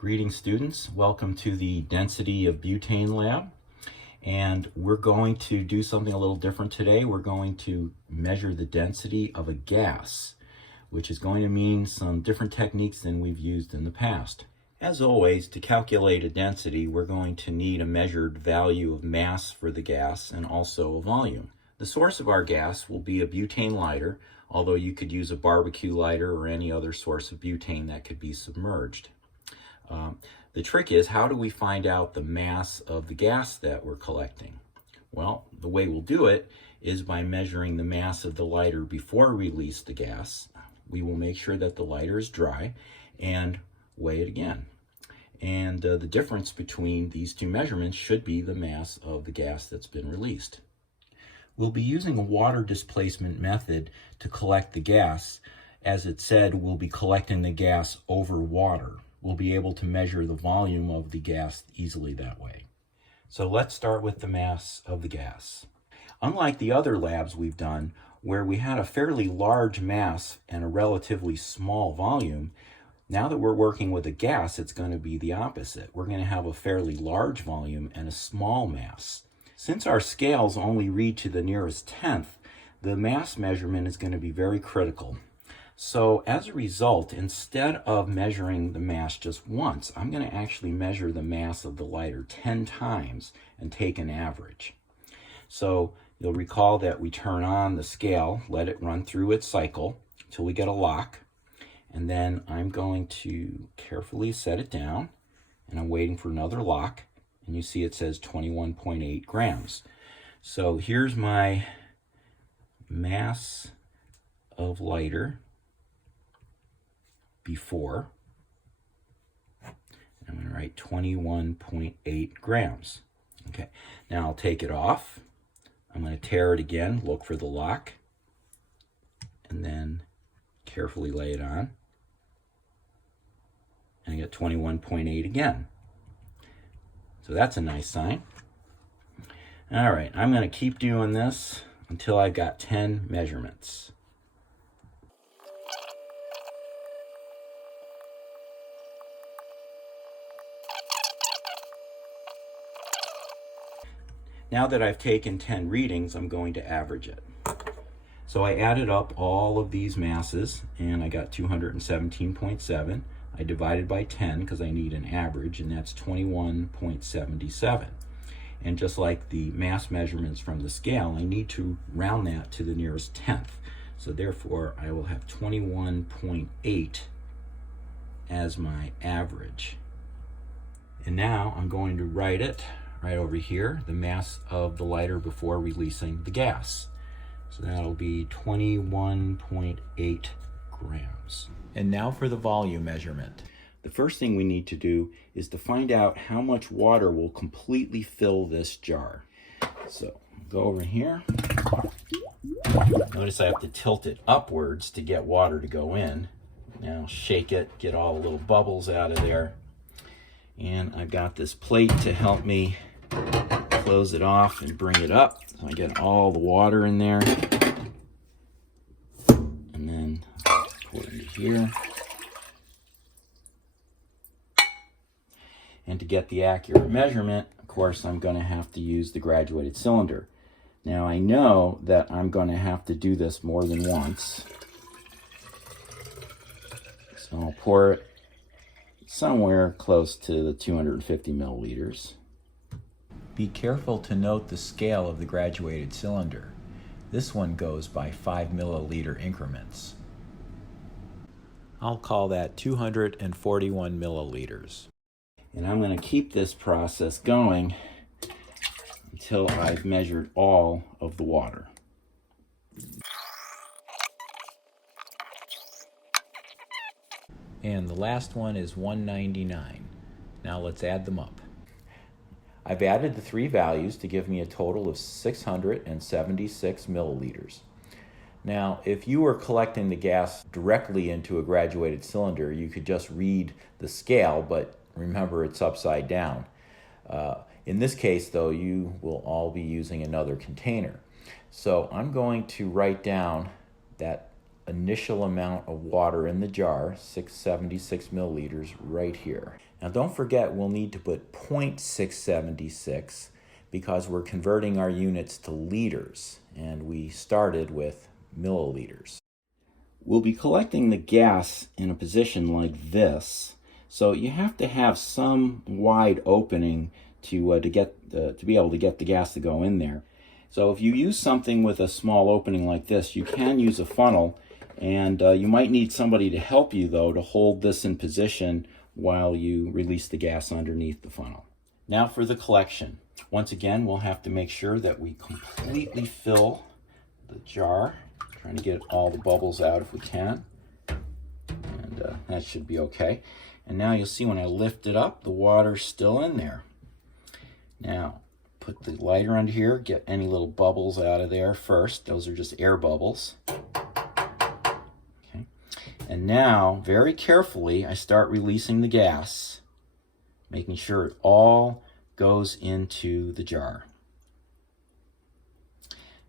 Greetings students, welcome to the Density of Butane Lab, and we're going to do something a little different today. We're going to measure the density of a gas, which is going to mean some different techniques than we've used in the past. As always, to calculate a density, we're going to need a measured value of mass for the gas and also a volume. The source of our gas will be a butane lighter, although you could use a barbecue lighter or any other source of butane that could be submerged. The trick is, how do we find out the mass of the gas that we're collecting? Well, the way we'll do it is by measuring the mass of the lighter before we release the gas. We will make sure that the lighter is dry and weigh it again. And the difference between these two measurements should be the mass of the gas that's been released. We'll be using a water displacement method to collect the gas. As it said, we'll be collecting the gas over water. We'll be able to measure the volume of the gas easily that way. So let's start with the mass of the gas. Unlike the other labs we've done, where we had a fairly large mass and a relatively small volume, now that we're working with a gas, it's going to be the opposite. We're going to have a fairly large volume and a small mass. Since our scales only read to the nearest tenth, the mass measurement is going to be very critical. So as a result, instead of measuring the mass just once, I'm going to actually measure the mass of the lighter 10 times and take an average. So you'll recall that we turn on the scale, let it run through its cycle until we get a lock, and then I'm going to carefully set it down, and I'm waiting for another lock, and you see it says 21.8 grams. So here's my mass of lighter before. I'm going to write 21.8 grams. Okay, now I'll take it off. I'm going to tare it again, look for the lock, and then carefully lay it on. And I get 21.8 again. So that's a nice sign. All right, I'm going to keep doing this until I've got 10 measurements. Now that I've taken 10 readings, I'm going to average it. So I added up all of these masses and I got 217.7. I divided by 10 because I need an average, and that's 21.77. And just like the mass measurements from the scale, I need to round that to the nearest tenth. So therefore, I will have 21.8 as my average. And now I'm going to write it right over here, the mass of the lighter before releasing the gas. So that'll be 21.8 grams. And now for the volume measurement. The first thing we need to do is to find out how much water will completely fill this jar. So go over here. Notice I have to tilt it upwards to get water to go in. Now shake it, get all the little bubbles out of there. And I've got this plate to help me close it off and bring it up. So I get all the water in there. And then pour it into here. And to get the accurate measurement, of course, I'm going to have to use the graduated cylinder. Now I know that I'm going to have to do this more than once. So I'll pour it somewhere close to the 250 milliliters. Be careful to note the scale of the graduated cylinder. This one goes by 5 milliliter increments. I'll call that 241 milliliters. And I'm going to keep this process going until I've measured all of the water. And the last one is 199. Now let's add them up. I've added the three values to give me a total of 676 milliliters. Now, if you were collecting the gas directly into a graduated cylinder, you could just read the scale, but remember it's upside down. In this case, though, you will all be using another container. So I'm going to write down that initial amount of water in the jar, 676 milliliters, right here. Now don't forget, we'll need to put 0.676 because we're converting our units to liters, and we started with milliliters. We'll be collecting the gas in a position like this, so you have to have some wide opening to be able to get the gas to go in there. So if you use something with a small opening like this, you can use a funnel, and you might need somebody to help you though to hold this in position while you release the gas underneath the funnel. Now for the collection. Once again, we'll have to make sure that we completely fill the jar. Trying to get all the bubbles out if we can, and that should be okay. And now you'll see when I lift it up, the water's still in there. Now put the lighter under here, get any little bubbles out of there first. Those are just air bubbles. Okay. And now very carefully I start releasing the gas, making sure it all goes into the jar.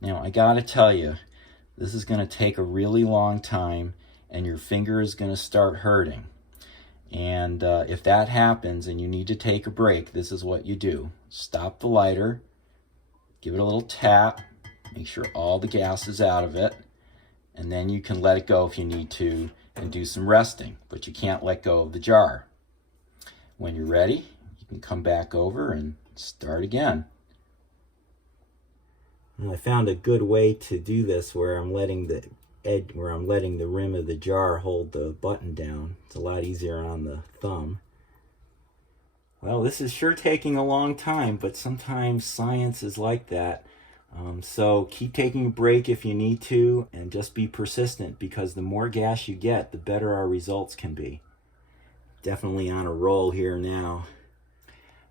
Now I gotta tell you, this is going to take a really long time, and your finger is going to start hurting. And if that happens and you need to take a break, this is what you do. Stop the lighter, give it a little tap, make sure all the gas is out of it, and then you can let it go if you need to and do some resting, but you can't let go of the jar. When you're ready, you can come back over and start again. And I found a good way to do this where I'm letting the rim of the jar hold the button down. It's a lot easier on the thumb. Well, this is sure taking a long time, but sometimes science is like that. So keep taking a break if you need to, and just be persistent, because the more gas you get, the better our results can be. Definitely on a roll here now.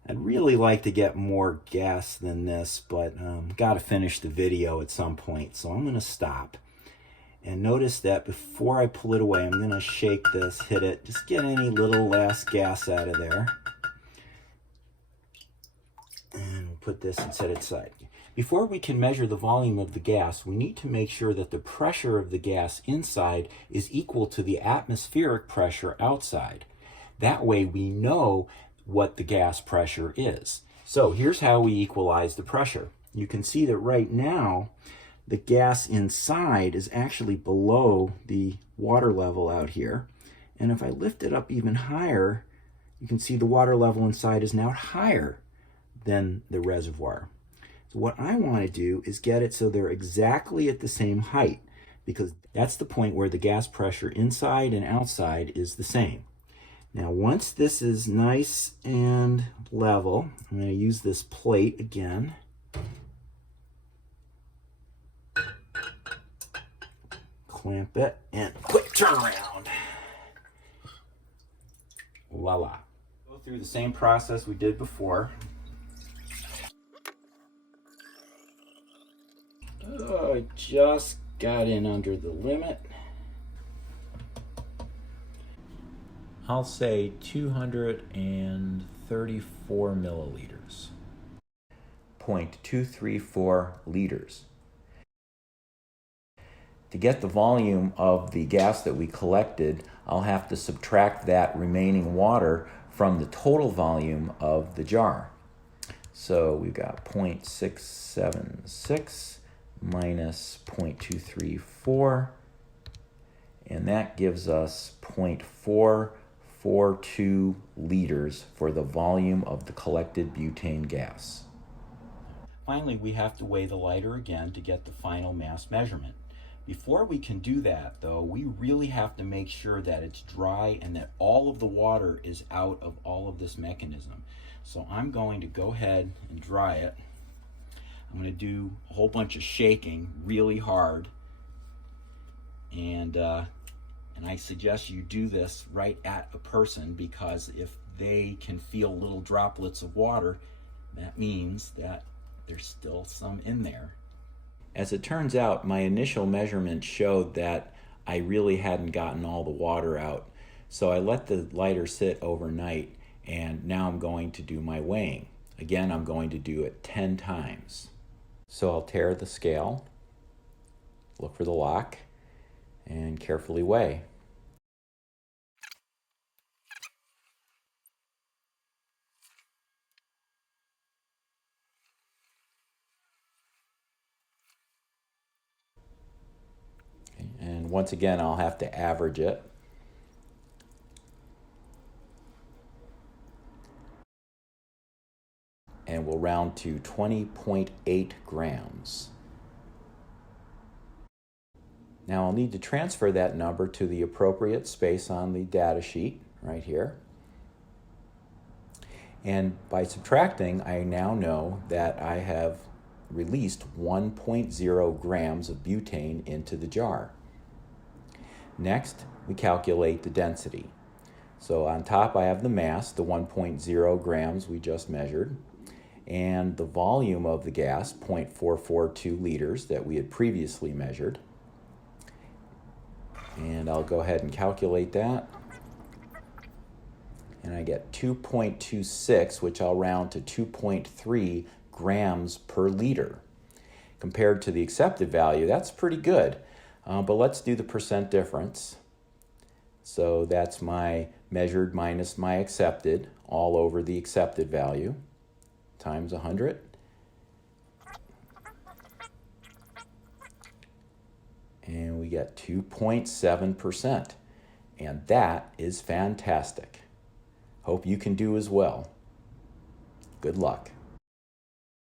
I'd really like to get more gas than this, but got to finish the video at some point, so I'm going to stop. And notice that before I pull it away, I'm going to shake this, hit it, just get any little last gas out of there. And we'll put this and set it aside. Before we can measure the volume of the gas, we need to make sure that the pressure of the gas inside is equal to the atmospheric pressure outside. That way we know what the gas pressure is. So here's how we equalize the pressure. You can see that right now the gas inside is actually below the water level out here. And if I lift it up even higher, you can see the water level inside is now higher than the reservoir. So what I want to do is get it so they're exactly at the same height, because that's the point where the gas pressure inside and outside is the same. Now, once this is nice and level, I'm going to use this plate again. Clamp it and quick turnaround. Voila. Go through the same process we did before. Oh, I just got in under the limit. I'll say 234 milliliters. 0.234 liters. To get the volume of the gas that we collected, I'll have to subtract that remaining water from the total volume of the jar. So we've got 0.676 minus 0.234, and that gives us 0.442 liters for the volume of the collected butane gas. Finally, we have to weigh the lighter again to get the final mass measurement. Before we can do that, though, we really have to make sure that it's dry and that all of the water is out of all of this mechanism. So I'm going to go ahead and dry it. I'm going to do a whole bunch of shaking really hard, and I suggest you do this right at a person, because if they can feel little droplets of water, that means that there's still some in there. As it turns out, my initial measurement showed that I really hadn't gotten all the water out. So I let the lighter sit overnight, and now I'm going to do my weighing. Again, I'm going to do it 10 times. So I'll tear the scale, look for the lock, and carefully weigh. And once again, I'll have to average it. And we'll round to 20.8 grams. Now I'll need to transfer that number to the appropriate space on the data sheet right here. And by subtracting, I now know that I have released 1.0 grams of butane into the jar. Next, we calculate the density. So on top I have the mass, the 1.0 grams we just measured, and the volume of the gas, 0.442 liters, that we had previously measured. And I'll go ahead and calculate that. And I get 2.26, which I'll round to 2.3 grams per liter. Compared to the accepted value, that's pretty good. But let's do the percent difference. So that's my measured minus my accepted, all over the accepted value, times 100. And we get 2.7%. And that is fantastic. Hope you can do as well. Good luck.